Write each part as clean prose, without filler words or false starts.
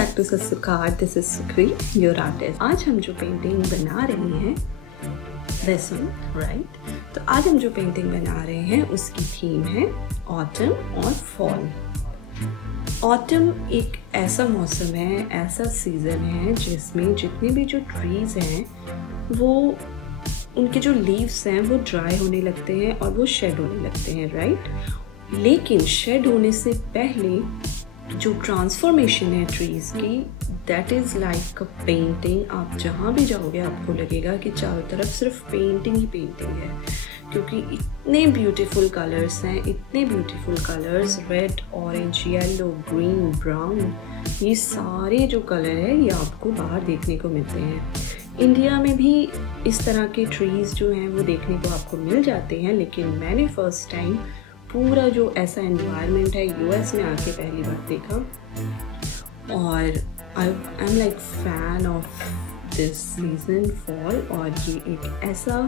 Back to Satsukh art, this is Sukhvi, your artist. आज हम जो पेंटिंग बना रहे हैं दिस वन, राइट। तो आज हम जो पेंटिंग बना रहे हैं उसकी थीम है ऑटम और फॉल। ऑटम एक ऐसा मौसम है, ऐसा सीज़न है जिसमें जितने भी जो ट्रीज़ हैं वो उनके जो लीव्स हैं वो ड्राई होने लगते हैं और वो शेड होने लगते हैं, राइट। लेकिन शेड होने से पहले जो ट्रांसफॉर्मेशन है ट्रीज़ की, that is like a painting. आप जहाँ भी जाओगे आपको लगेगा कि चारों तरफ सिर्फ पेंटिंग ही पेंटिंग है, क्योंकि इतने ब्यूटीफुल कलर्स हैं, इतने beautiful colours, red, orange, yellow, green, brown, ये सारे जो कलर है ये आपको बाहर देखने को मिलते हैं। इंडिया में भी इस तरह के ट्रीज़ जो हैं वो देखने को आपको मिल जाते हैं, लेकिन मैंने फर्स्ट टाइम पूरा जो ऐसा एनवायरनमेंट है यूएस में आके पहली बार देखा। और I am like fan of this season fall. और ये एक ऐसा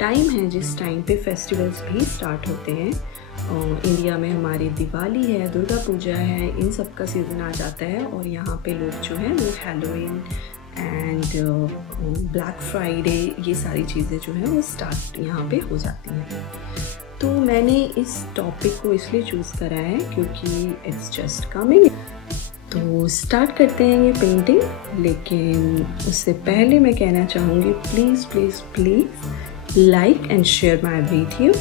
टाइम है जिस टाइम पे फेस्टिवल्स भी स्टार्ट होते हैं। इंडिया में हमारी दिवाली है, दुर्गा पूजा है, इन सब का सीज़न आ जाता है। और यहाँ पे लोग जो हैं वो हैलोवीन एंड ब्लैक फ्राइडे, ये सारी चीज़ें जो हैं वो स्टार्ट यहाँ पे हो जाती हैं। तो मैंने इस टॉपिक को इसलिए चूज़ करा है क्योंकि इट्स जस्ट कमिंग। तो स्टार्ट करते हैं ये पेंटिंग, लेकिन उससे पहले मैं कहना चाहूँगी please please please like and share my video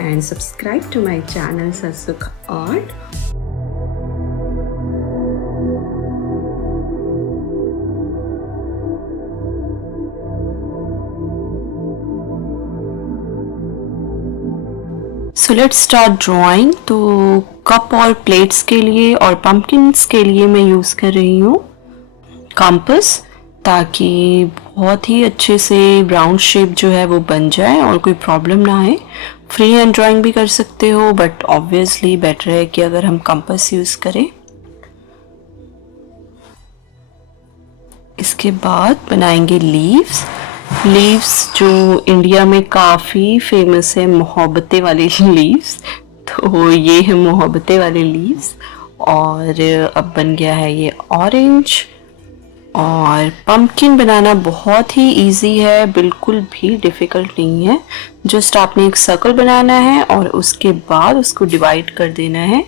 and subscribe to my channel Satsukh art. So let's start drawing. तो कप और प्लेट्स के लिए और पम्पकिन्स के लिए मैं यूज़ कर रही हूँ कंपास, ताकि बहुत ही अच्छे से राउंड शेप जो है वो बन जाए और कोई प्रॉब्लम ना आए। फ्री हैंड ड्राइंग भी कर सकते हो, बट ऑब्वियसली बेटर है कि अगर हम कंपास यूज़ करें। इसके बाद बनाएंगे लीव्स। लीव्स जो इंडिया में काफ़ी फेमस है, मोहब्बतें वाले लीव्स। तो ये है मोहब्बतें वाले लीव्स। और अब बन गया है ये ऑरेंज। और पंपकिन बनाना बहुत ही इजी है, बिल्कुल भी डिफ़िकल्ट नहीं है। जस्ट आपने एक सर्कल बनाना है और उसके बाद उसको डिवाइड कर देना है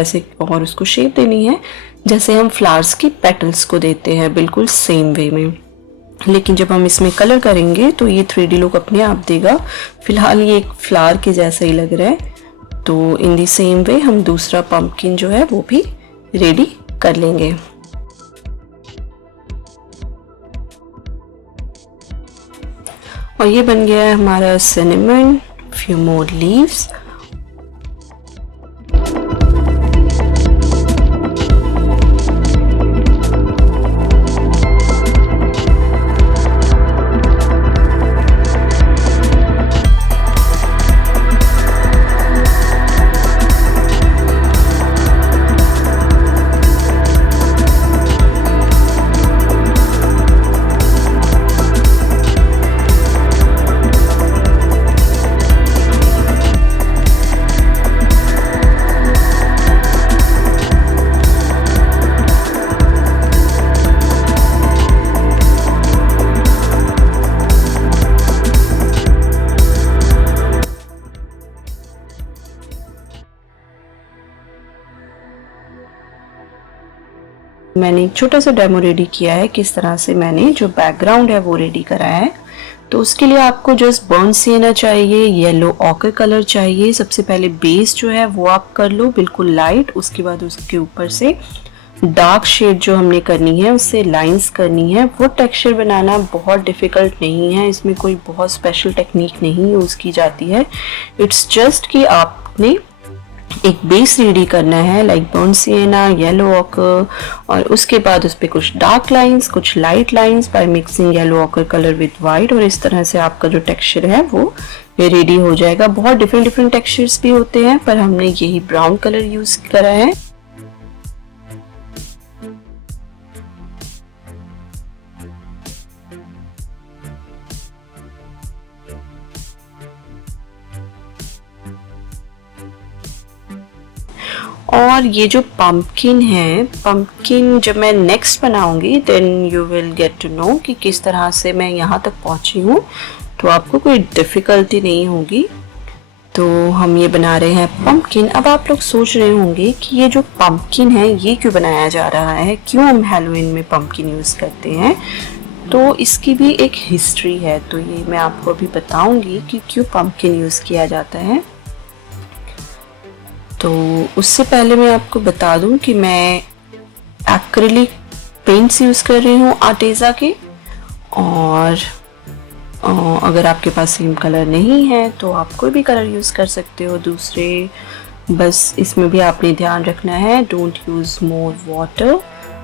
ऐसे, और उसको शेप देनी है जैसे हम फ्लावर्स की पेटल्स को देते हैं, बिल्कुल सेम वे में। लेकिन जब हम इसमें कलर करेंगे तो ये 3D लुक अपने आप देगा। फिलहाल ये एक फ्लावर के जैसा ही लग रहा है। तो इन दी सेम वे हम दूसरा पंपकिन जो है वो भी रेडी कर लेंगे। और ये बन गया है हमारा सिनेमन, फ्यू मोर लीव्स। मैंने एक छोटा सा डेमो रेडी किया है, किस तरह से मैंने जो बैकग्राउंड है वो रेडी करा है। तो उसके लिए आपको जस्ट बर्न सिएना चाहिए, येलो ऑकर कलर चाहिए। सबसे पहले बेस जो है वो आप कर लो बिल्कुल लाइट। उसके बाद उसके ऊपर से डार्क शेड जो हमने करनी है, उससे लाइंस करनी है। वो टेक्सचर बनाना बहुत डिफ़िकल्ट नहीं है, इसमें कोई बहुत स्पेशल टेक्निक नहीं यूज़ की जाती है। इट्स जस्ट कि आपने एक बेस रेडी करना है, like burnt sienna, yellow ochre, और उसके बाद उस पर कुछ डार्क लाइंस, कुछ light lines by mixing yellow ochre colour with white. और इस तरह से आपका जो टेक्सचर है वो रेडी हो जाएगा। बहुत डिफरेंट टेक्सचर्स भी होते हैं, पर हमने यही ब्राउन कलर यूज़ करा है। और ये जो पंपकिन है, पंपकिन जब मैं नेक्स्ट बनाऊंगी then you will get to know कि किस तरह से मैं यहाँ तक पहुँची हूँ, तो आपको कोई डिफ़िकल्टी नहीं होगी। तो हम ये बना रहे हैं पंपकिन। अब आप लोग सोच रहे होंगे कि ये जो पंपकिन है ये क्यों बनाया जा रहा है, क्यों हम हैलोवीन में पंपकिन यूज़ करते हैं। तो इसकी भी एक हिस्ट्री है, तो ये मैं आपको अभी बताऊंगी कि क्यों पंपकिन यूज़ किया जाता है। तो उससे पहले मैं आपको बता दूं कि मैं एक्रिलिक पेंट्स यूज़ कर रही हूँ आर्टेजा के, और अगर आपके पास सेम कलर नहीं है तो आप कोई भी कलर यूज़ कर सकते हो दूसरे। बस इसमें भी आपने ध्यान रखना है, डोंट यूज़ मोर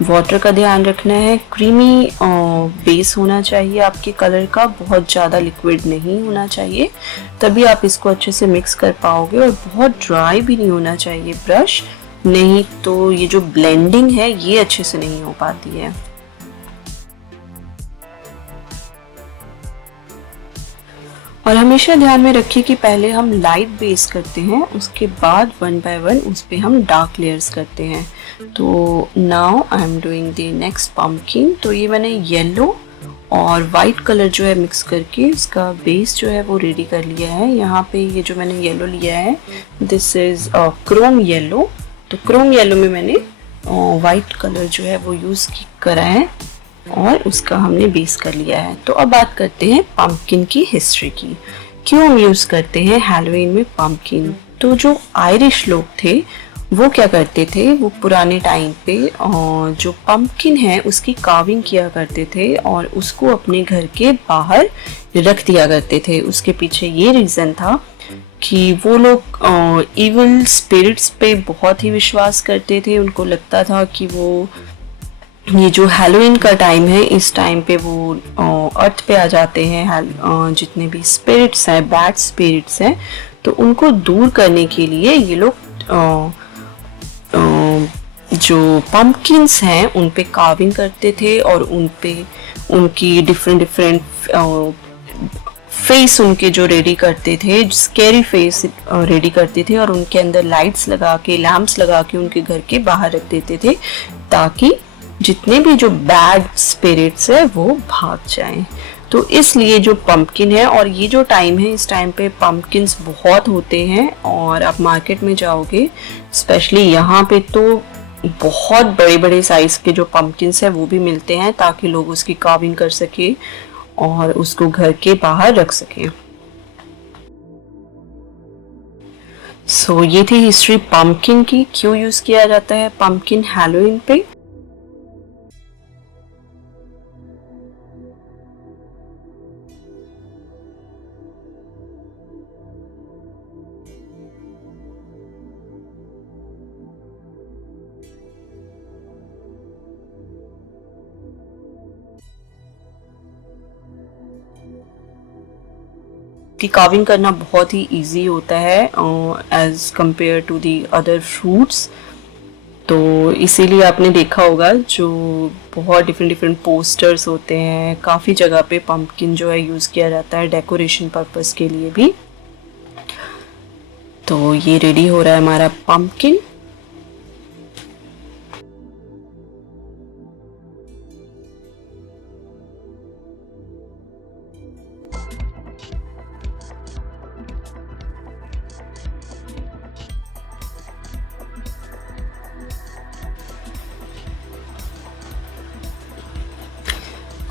वाटर का ध्यान रखना है। क्रीमी बेस होना चाहिए आपके कलर का, बहुत ज़्यादा लिक्विड नहीं होना चाहिए, तभी आप इसको अच्छे से मिक्स कर पाओगे। और बहुत ड्राई भी नहीं होना चाहिए ब्रश, नहीं तो ये जो ब्लेंडिंग है ये अच्छे से नहीं हो पाती है। और हमेशा ध्यान में रखिए कि पहले हम लाइट बेस करते हैं, उसके बाद वन बाय वन उस पर हम डार्क लेयर्स करते हैं। तो now I am doing the next pumpkin. तो ये मैंने येलो और वाइट कलर जो है मिक्स करके इसका बेस जो है वो रेडी कर लिया है। यहाँ पे ये जो मैंने येलो लिया है दिस इज़ क्रोम येलो। तो क्रोम येलो में मैंने वाइट कलर जो है वो यूज़ करा है और उसका हमने बेस कर लिया है। तो अब बात करते हैं पंपकिन की हिस्ट्री की, क्यों हम यूज़ करते हैं हैलोवीन में पंपकिन। तो जो आयरिश लोग थे वो क्या करते थे, वो पुराने टाइम पे जो पंपकिन है उसकी कार्विंग किया करते थे और उसको अपने घर के बाहर रख दिया करते थे। उसके पीछे ये रीज़न था कि वो लोग इविल स्पिरिट्स पे बहुत ही विश्वास करते थे। उनको लगता था कि वो ये जो हैलोवीन का टाइम है इस टाइम पे वो अर्थ पे आ जाते हैं, जितने भी स्पिरिट्स हैं, बैड स्पिरिट्स हैं, तो उनको दूर करने के लिए ये लोग जो पंपकिन्स हैं उन पे कार्विंग करते थे और उन पे उनकी डिफरेंट फेस उनके जो रेडी करते थे, स्कैरी फेस रेडी करते थे और उनके अंदर लाइट्स लगा के, लैम्प्स लगा के उनके घर के बाहर रख देते थे ताकि जितने भी जो बैड स्पिरिट्स है वो भाग जाएं। तो इसलिए जो पंपकिन है, और ये जो टाइम है इस टाइम पे पंपकिन्स बहुत होते हैं और आप मार्केट में जाओगे स्पेशली यहाँ पे तो बहुत बड़े बड़े साइज के जो पंपकिन्स है वो भी मिलते हैं ताकि लोग उसकी कार्विंग कर सके और उसको घर के बाहर रख सके। सो ये थी हिस्ट्री पंपकिन की, क्यों यूज किया जाता है पंपकिन हैलोवीन पे। की कार्विंग करना बहुत ही इजी होता है as compare to the other fruits. तो इसीलिए आपने देखा होगा जो बहुत डिफरेंट पोस्टर्स होते हैं, काफ़ी जगह पे पंपकिन जो है यूज़ किया जाता है डेकोरेशन पर्पस के लिए भी। तो ये रेडी हो रहा है हमारा पंपकिन।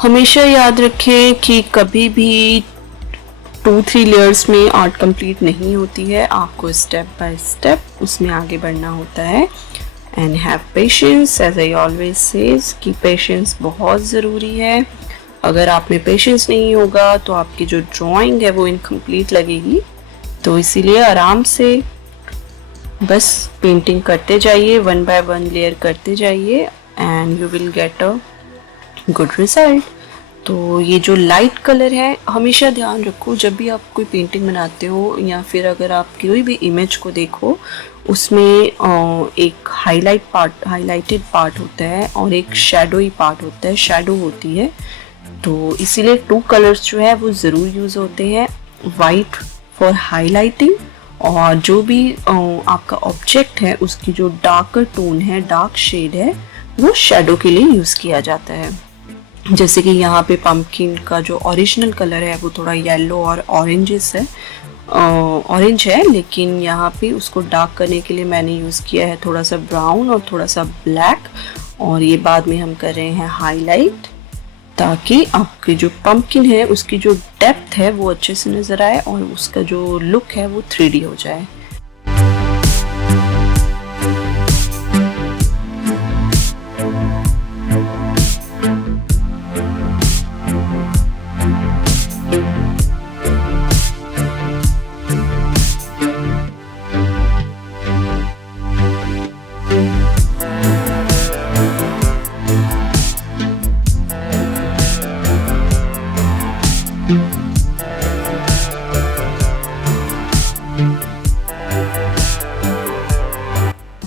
हमेशा याद रखें कि कभी भी 2-3 लेयर्स में आर्ट कंप्लीट नहीं होती है, आपको स्टेप बाय स्टेप उसमें आगे बढ़ना होता है। And have patience, as I always says कि पेशेंस बहुत ज़रूरी है। अगर आप में पेशेंस नहीं होगा तो आपकी जो ड्राइंग है वो इनकम्प्लीट लगेगी। तो इसीलिए आराम से बस पेंटिंग करते जाइए, वन बाय वन लेयर करते जाइए and you will get a good result. तो ये जो लाइट कलर है, हमेशा ध्यान रखो जब भी आप कोई पेंटिंग बनाते हो या फिर अगर आप कोई भी इमेज को देखो उसमें एक हाईलाइटेड पार्ट होता है और एक शैडोई पार्ट होता है, शैडो होती है। तो इसीलिए 2 कलर्स जो है वो ज़रूर यूज़ होते हैं, वाइट फॉर हाईलाइटिंग और जो भी आपका ऑब्जेक्ट है उसकी जो डार्कर टोन है, डार्क शेड है, वो शेडो के लिए यूज़ किया जाता है। जैसे कि यहाँ पे पंपकिन का जो ओरिजिनल कलर है वो थोड़ा येलो और ऑरेंज है, लेकिन यहाँ पे उसको डार्क करने के लिए मैंने यूज़ किया है थोड़ा सा ब्राउन और थोड़ा सा ब्लैक, और ये बाद में हम कर रहे हैं हाईलाइट, ताकि आपकी जो पंपकिन है उसकी जो डेप्थ है वो अच्छे से नज़र आए और उसका जो लुक है वो 3D हो जाए।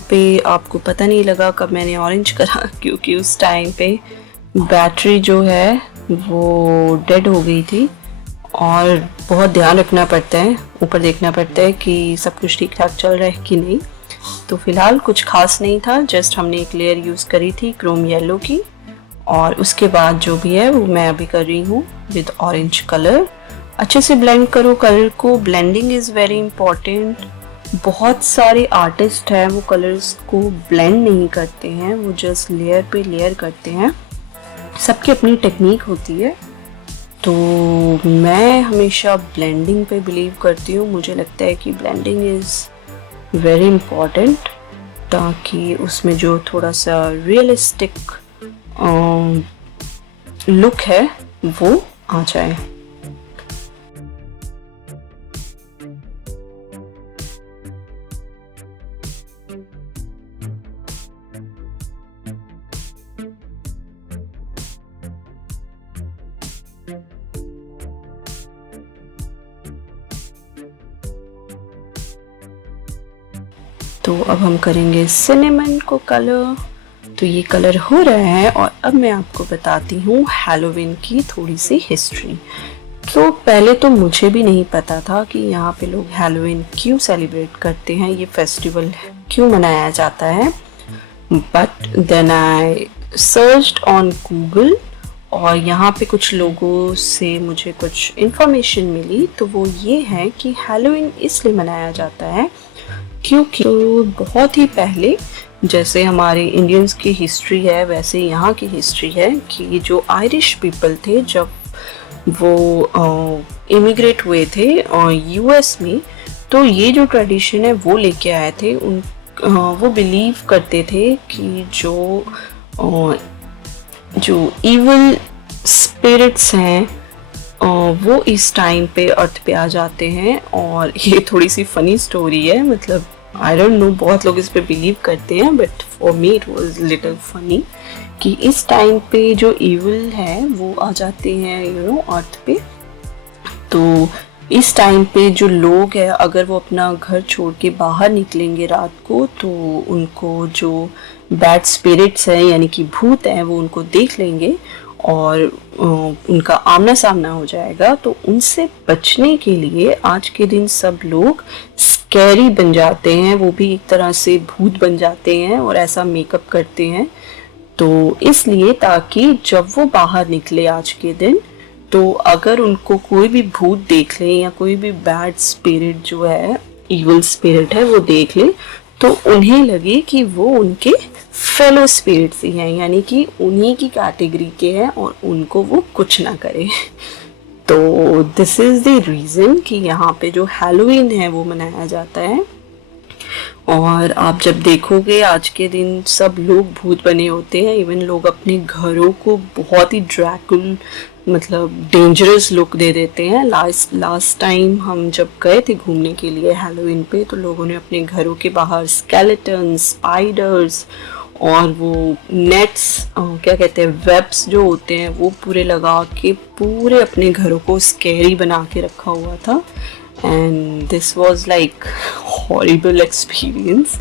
पे आपको पता नहीं लगा कब मैंने ऑरेंज करा, क्योंकि उस टाइम पे बैटरी जो है वो डेड हो गई थी और बहुत ध्यान रखना पड़ता है, ऊपर देखना पड़ता है कि सब कुछ ठीक ठाक चल रहा है कि नहीं। तो फिलहाल कुछ खास नहीं था, जस्ट हमने एक लेयर यूज़ करी थी क्रोम येलो की, और उसके बाद जो भी है वो मैं अभी कर रही हूँ विद ऑरेंज कलर। अच्छे से ब्लेंड करो कलर को, ब्लेंडिंग इज़ वेरी इंपॉर्टेंट। बहुत सारे आर्टिस्ट हैं वो कलर्स को ब्लेंड नहीं करते हैं, वो जस्ट लेयर पे लेयर करते हैं, सबकी अपनी टेक्निक होती है। तो मैं हमेशा ब्लेंडिंग पे बिलीव करती हूँ, मुझे लगता है कि ब्लेंडिंग इज़ वेरी इम्पॉर्टेंट, ताकि उसमें जो थोड़ा सा रियलिस्टिक लुक है वो आ जाए। तो अब हम करेंगे सिनेमन को कलर। तो ये कलर हो रहा है और अब मैं आपको बताती हूँ हैलोवीन की थोड़ी सी हिस्ट्री। तो पहले तो मुझे भी नहीं पता था कि यहाँ पे लोग हैलोवीन क्यों सेलिब्रेट करते हैं, ये फेस्टिवल क्यों मनाया जाता है। But then I searched on Google और यहाँ पे कुछ लोगों से मुझे कुछ इन्फॉर्मेशन मिली। तो वो ये है कि हैलोवीन इसलिए मनाया जाता है क्योंकि तो बहुत ही पहले, जैसे हमारे इंडियंस की हिस्ट्री है वैसे यहाँ की हिस्ट्री है कि जो आयरिश पीपल थे जब वो इमिग्रेट हुए थे यूएस में, तो ये जो ट्रेडिशन है वो लेके आए थे। वो बिलीव करते थे कि जो इविल स्पिरिट्स हैं वो इस टाइम पे अर्थ पे आ जाते हैं। और ये थोड़ी सी फनी स्टोरी है, मतलब आई डोंट नो, बहुत लोग इस पे बिलीव करते हैं, but for me it was little funny कि इस टाइम पे जो इविल है वो आ जाते हैं अर्थ पे। तो इस टाइम पे जो लोग हैं अगर वो अपना घर छोड़ के बाहर निकलेंगे रात को, तो उनको जो बैड स्पिरिट्स हैं यानी कि भूत हैं वो उनको देख लेंगे और उनका आमना सामना हो जाएगा। तो उनसे बचने के लिए आज के दिन सब लोग स्कैरी बन जाते हैं, वो भी एक तरह से भूत बन जाते हैं और ऐसा मेकअप करते हैं। तो इसलिए ताकि जब वो बाहर निकले आज के दिन, तो अगर उनको कोई भी भूत देख ले या कोई भी बैड स्पिरिट जो है, इविल स्पिरिट है, वो देख ले, तो उन्हें लगे कि वो उनके फेलो स्पिरिट्स ही हैं, यानी कि उन्हीं की कैटेगरी के हैं और उनको वो कुछ ना करे। तो दिस इज़ द रीज़न कि यहाँ पे जो हैलोवीन है वो मनाया जाता है। और आप जब देखोगे आज के दिन सब लोग भूत बने होते हैं, इवन लोग अपने घरों को बहुत ही ड्रैकुल मतलब डेंजरस लुक दे देते हैं। लास्ट टाइम हम जब गए थे घूमने के लिए हैलोवीन पे, तो लोगों ने अपने घरों के बाहर स्केलेटन, स्पाइडर्स और वो नेट्स, क्या कहते हैं, वेब्स जो होते हैं, वो पूरे लगा के पूरे अपने घरों को स्कैरी बना के रखा हुआ था। And this was like horrible experience.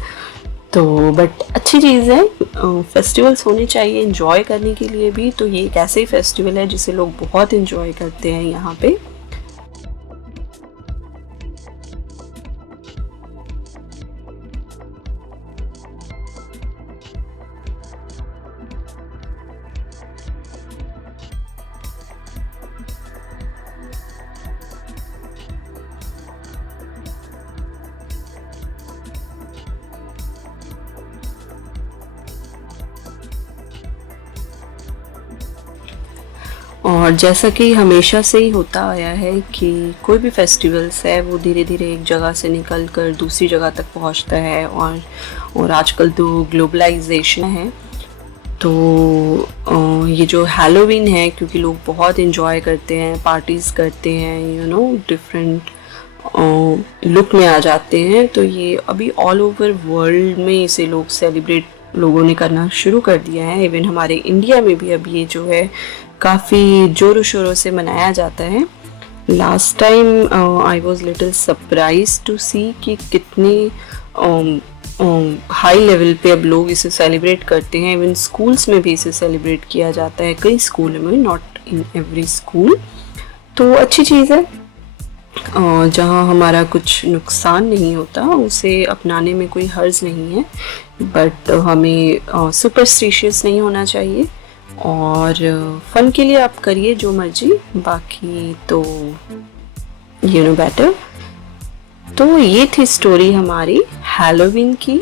तो बट अच्छी चीज़ है, फेस्टिवल्स होने चाहिए एंजॉय करने के लिए भी। तो ये एक ऐसे ही फेस्टिवल है जिसे लोग बहुत एंजॉय करते हैं यहाँ पे। और जैसा कि हमेशा से ही होता आया है कि कोई भी फेस्टिवल्स है वो धीरे धीरे एक जगह से निकल कर दूसरी जगह तक पहुंचता है, और आजकल तो ग्लोबलाइजेशन है। तो ये जो हैलोवीन है, क्योंकि लोग बहुत इन्जॉय करते हैं, पार्टीज़ करते हैं, डिफरेंट लुक में आ जाते हैं, तो ये अभी ऑल ओवर वर्ल्ड में इसे लोगों ने करना शुरू कर दिया है। इवन हमारे इंडिया में भी अब ये जो है काफ़ी ज़ोरों शोरों से मनाया जाता है। Last time I was little surprise to see कि कितने हाई लेवल पे अब लोग इसे सेलिब्रेट करते हैं। इवन स्कूल्स में भी इसे सेलिब्रेट किया जाता है, कई स्कूल में, नॉट इन एवरी स्कूल। तो अच्छी चीज़ है, जहाँ हमारा कुछ नुकसान नहीं होता उसे अपनाने में कोई हर्ज नहीं है, बट हमें सुपरस्टिशियस नहीं होना चाहिए। और फन के लिए आप करिए जो मर्जी, बाकी तो बेटर। तो ये थी स्टोरी हमारी हैलोवीन की।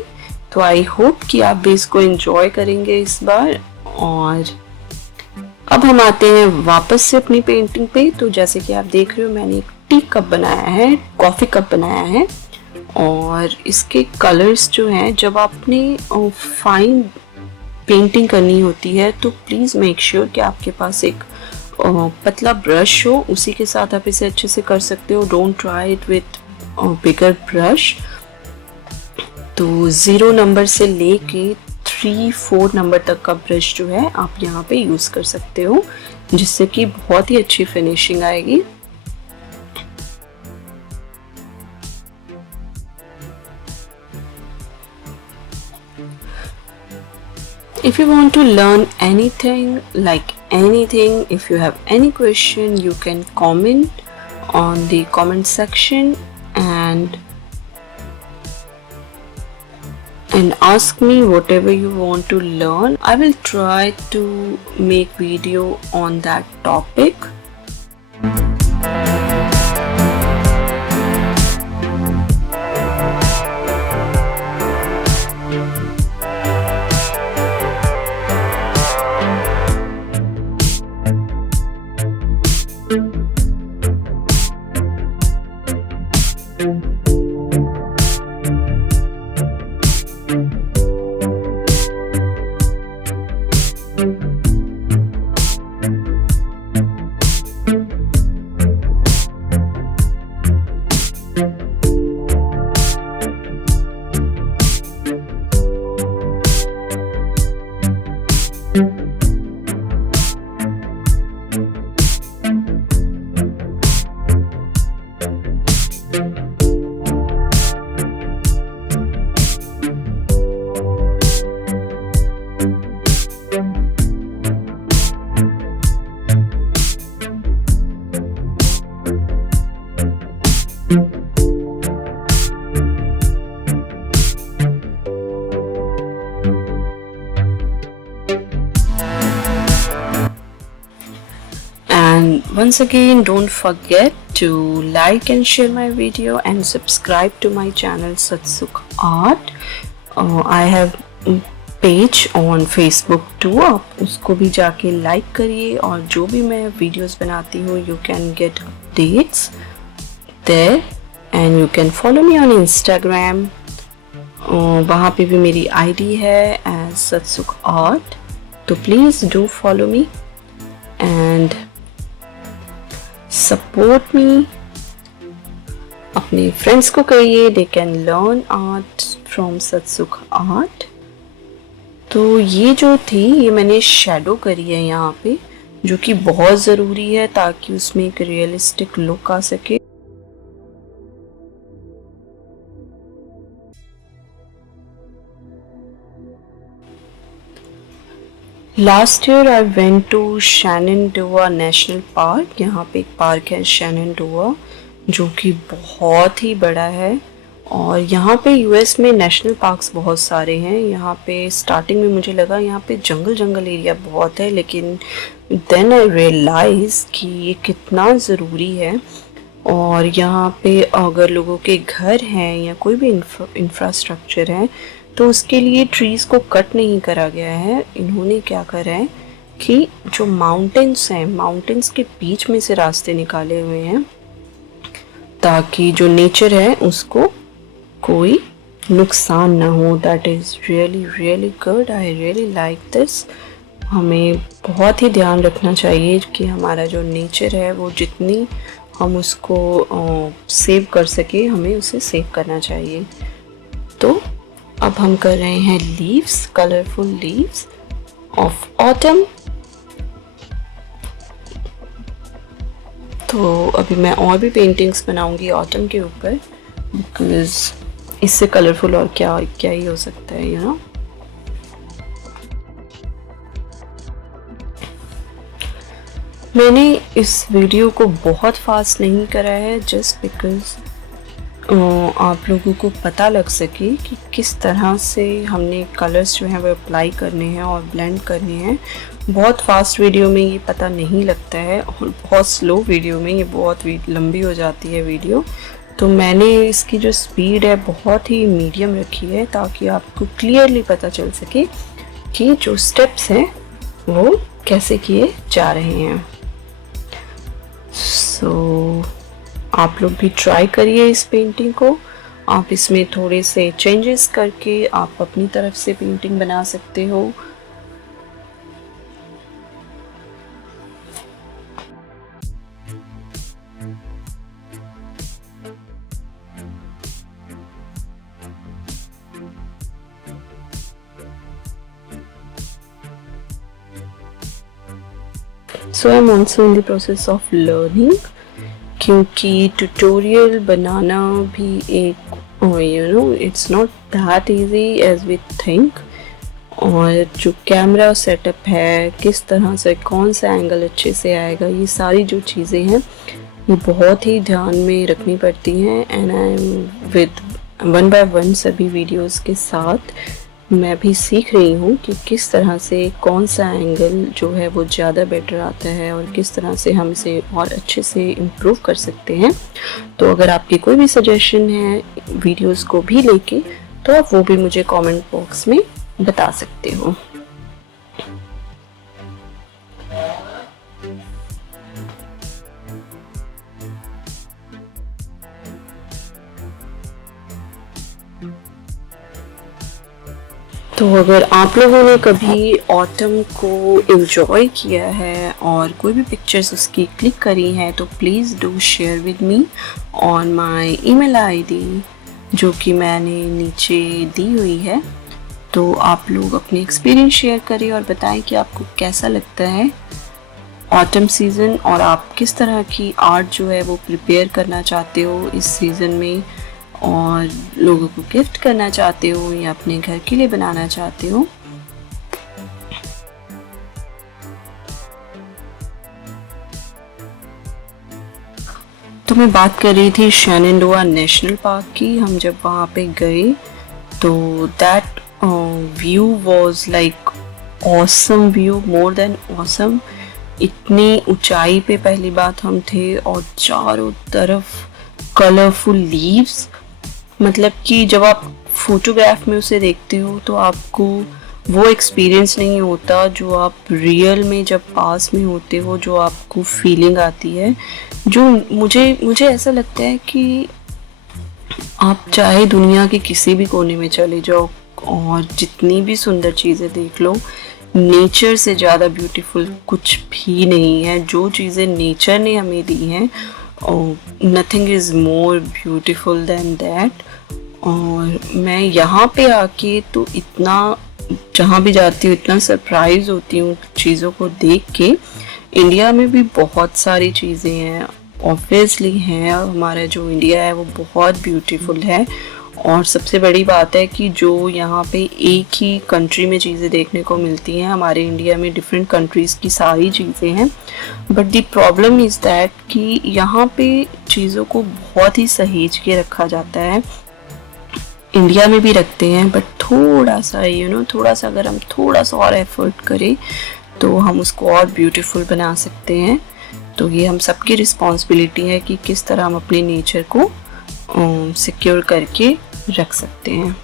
तो आई होप कि आप भी इसको एंजॉय करेंगे इस बार। और अब हम आते हैं वापस से अपनी पेंटिंग पे। तो जैसे कि आप देख रहे हो, मैंने एक टी कप बनाया है, कॉफ़ी कप बनाया है, और इसके कलर्स जो हैं, जब आपने फाइन पेंटिंग करनी होती है तो प्लीज़ मेक श्योर कि आपके पास एक पतला ब्रश हो, उसी के साथ आप इसे अच्छे से कर सकते हो। Don't try it with bigger brush. तो 0 नंबर से लेके 3-4 नंबर तक का ब्रश जो है आप यहाँ पे यूज़ कर सकते हो, जिससे कि बहुत ही अच्छी फिनिशिंग आएगी। If you want to learn anything, if you have any question, you can comment on the comment section and ask me whatever you want to learn. I will try to make video on that topic. And once again, don't forget to like and share my video and subscribe to my channel Satsukh Art. I have page on Facebook too, आप उसको भी जाके like करिए, और जो भी मैं videos बनाती हूँ you can get updates there, and you can follow me on Instagram. वहाँ पे भी मेरी आईडी है एज सत्सुख आर्ट, तो please do follow me and support me. अपने फ्रेंड्स को कहिए, they can learn art from Satsukh art. तो ये जो थी, ये मैंने शेडो करी है यहाँ पे, जो कि बहुत ज़रूरी है ताकि उसमें एक रियलिस्टिक लुक आ सके। Last year I went to Shenandoah National Park. यहाँ पे एक पार्क है शेननडोआ, जो कि बहुत ही बड़ा है, और यहाँ पे यूएस में नेशनल पार्क्स बहुत सारे हैं। यहाँ पे स्टार्टिंग में मुझे लगा यहाँ पे जंगल एरिया बहुत है, लेकिन देन आई रियलाइज़ कि ये कितना ज़रूरी है। और यहाँ पे अगर लोगों के घर हैं या कोई भी इंफ्रास्ट्रक्चर है, तो उसके लिए ट्रीज़ को कट नहीं करा गया है। इन्होंने क्या करा है कि जो माउंटेन्स हैं, माउंटेन्स के बीच में से रास्ते निकाले हुए हैं ताकि जो नेचर है उसको कोई नुकसान ना हो। That is really really good, I really like this. हमें बहुत ही ध्यान रखना चाहिए कि हमारा जो नेचर है वो जितनी हम उसको सेव कर सके, हमें उसे सेव करना चाहिए। तो अब हम कर रहे हैं leaves, colourful leaves of autumn. तो अभी मैं और भी पेंटिंग्स बनाऊंगी ऑटम के ऊपर, बिकॉज इससे कलरफुल और क्या क्या ही हो सकता है, यू नो। मैंने इस वीडियो को बहुत फास्ट नहीं करा है, जस्ट बिकॉज आप लोगों को पता लग सके कि किस तरह से हमने कलर्स जो हैं वो अप्लाई करने हैं और ब्लेंड करने हैं। बहुत फास्ट वीडियो में ये पता नहीं लगता है और बहुत स्लो वीडियो में ये बहुत लंबी हो जाती है वीडियो। तो मैंने इसकी जो स्पीड है बहुत ही मीडियम रखी है ताकि आपको क्लियरली पता चल सके कि जो स्टेप्स हैं वो कैसे किए जा रहे हैं। सो आप लोग भी ट्राई करिए इस पेंटिंग को। आप इसमें थोड़े से चेंजेस करके आप अपनी तरफ से पेंटिंग बना सकते हो। So I'm also in the process of learning, क्योंकि ट्यूटोरियल बनाना भी एक you know it's not that easy as we think. और जो कैमरा सेटअप है, किस तरह से कौन सा एंगल अच्छे से आएगा, ये सारी जो चीज़ें हैं ये बहुत ही ध्यान में रखनी पड़ती हैं। And I am with 1 by 1 सभी वीडियोस के साथ मैं भी सीख रही हूँ कि किस तरह से कौन सा एंगल जो है वो ज़्यादा बेटर आता है और किस तरह से हम इसे और अच्छे से इम्प्रूव कर सकते हैं। तो अगर आपकी कोई भी सजेशन है वीडियोस को भी लेके, तो आप वो भी मुझे कमेंट बॉक्स में बता सकते हो। तो अगर आप लोगों ने कभी ऑटम को एंजॉय किया है और कोई भी पिक्चर्स उसकी क्लिक करी हैं, तो please do share with me on my email ID जो कि मैंने नीचे दी हुई है। तो आप लोग अपने एक्सपीरियंस शेयर करें और बताएं कि आपको कैसा लगता है ऑटम सीज़न और आप किस तरह की आर्ट जो है वो प्रिपेयर करना चाहते हो इस सीज़न में और लोगों को गिफ्ट करना चाहते हो या अपने घर के लिए बनाना चाहते हो। तो मैं बात कर रही थी शेननडोआ नेशनल पार्क की। हम जब वहाँ पे गए तो that view was like awesome view, more than awesome. इतनी ऊंचाई पे पहली बात हम थे और चारों तरफ कलरफुल लीव्स, मतलब कि जब आप फोटोग्राफ में उसे देखते हो तो आपको वो एक्सपीरियंस नहीं होता जो आप रियल में जब पास में होते हो, जो आपको फीलिंग आती है। जो मुझे ऐसा लगता है कि आप चाहे दुनिया के किसी भी कोने में चले जाओ और जितनी भी सुंदर चीज़ें देख लो, नेचर से ज़्यादा ब्यूटीफुल कुछ भी नहीं है। जो चीज़ें नेचर ने हमें दी हैं, nothing is more beautiful then that. और मैं यहाँ पे आके तो इतना, जहाँ भी जाती हूँ इतना सरप्राइज होती हूँ चीज़ों को देख के। इंडिया में भी बहुत सारी चीज़ें हैं, ऑब्वियसली हैं, हमारा जो इंडिया है वो बहुत ब्यूटीफुल है। और सबसे बड़ी बात है कि जो यहाँ पे एक ही कंट्री में चीज़ें देखने को मिलती हैं, हमारे इंडिया में डिफरेंट कंट्रीज़ की सारी चीज़ें हैं। But the problem is that कि यहाँ पे चीज़ों को बहुत ही सहेज के रखा जाता है। इंडिया में भी रखते हैं बट थोड़ा सा थोड़ा सा अगर हम थोड़ा सा और एफर्ट करें तो हम उसको और ब्यूटीफुल बना सकते हैं। तो ये हम सबकी रिस्पॉन्सिबिलिटी है कि किस तरह हम अपने नेचर को सिक्योर करके रख सकते हैं।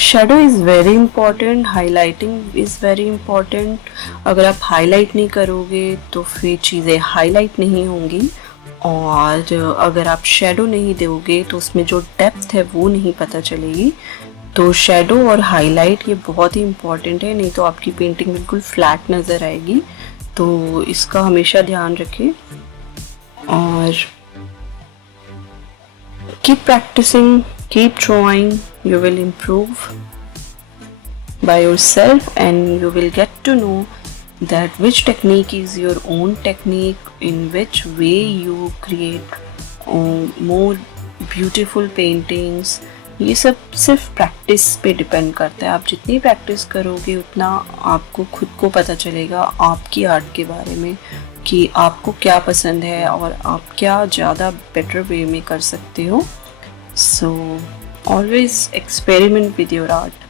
Shadow is very important, highlighting is very important. अगर आप हाईलाइट नहीं करोगे तो फिर चीज़ें हाईलाइट नहीं होंगी, और अगर आप शेडो नहीं दोगे तो उसमें जो डेप्थ है वो नहीं पता चलेगी। तो शेडो और हाईलाइट ये बहुत ही इम्पॉर्टेंट है, नहीं तो आपकी पेंटिंग बिल्कुल फ्लैट नज़र आएगी। तो इसका हमेशा ध्यान रखें और keep practising, keep drawing, you will improve by yourself and you will get to know that which technique is your own technique, in which way you create more beautiful paintings। ये सब सिर्फ प्रैक्टिस पे depend करता है। आप जितनी practice करोगे उतना आपको खुद को पता चलेगा आपकी आर्ट के बारे में कि आपको क्या पसंद है और आप क्या ज़्यादा बेटर वे में कर सकते हो। So always experiment with your art।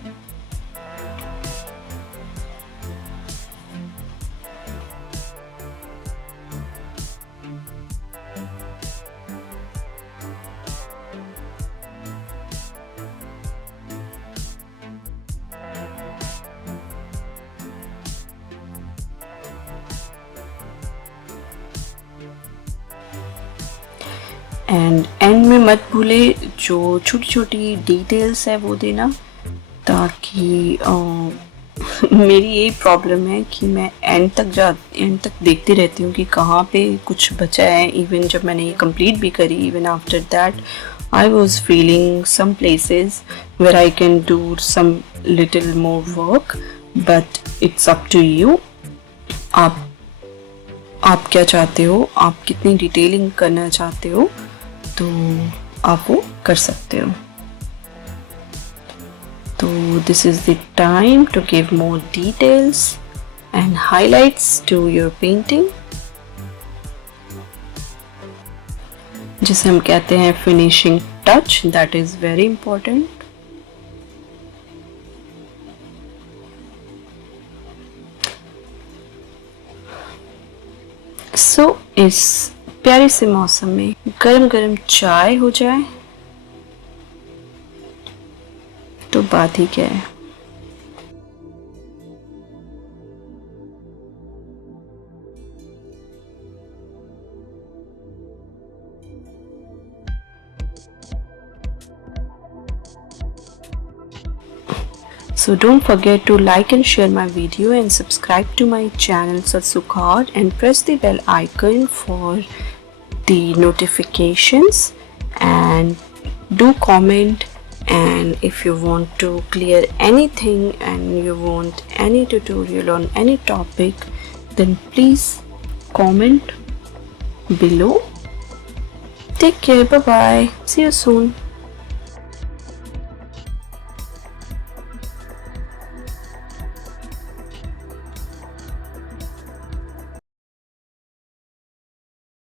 And में मत भूले जो छोटी छोटी डिटेल्स है वो देना, ताकि मेरी यही प्रॉब्लम है कि मैं एंड तक देखती रहती हूँ कि कहाँ पे कुछ बचा है। इवन जब मैंने ये कंप्लीट भी करी, even after that I was feeling some places where I can do some little more work, but it's up to you. आप क्या चाहते हो, आप कितनी डिटेलिंग करना चाहते हो। तो आप वो कर सकते हो। तो this is the time to give more details and highlights to your painting, जिसे हम कहते हैं finishing touch, that is very important. So इस प्यारे से मौसम में गरम गरम चाय हो जाए तो बात ही क्या है। So don't forget to like and share my video and subscribe to my channel Satsukar and press the bell icon for the notifications, and do comment, and if you want to clear anything and you want any tutorial on any topic, then please comment below. Take care, bye bye, see you soon.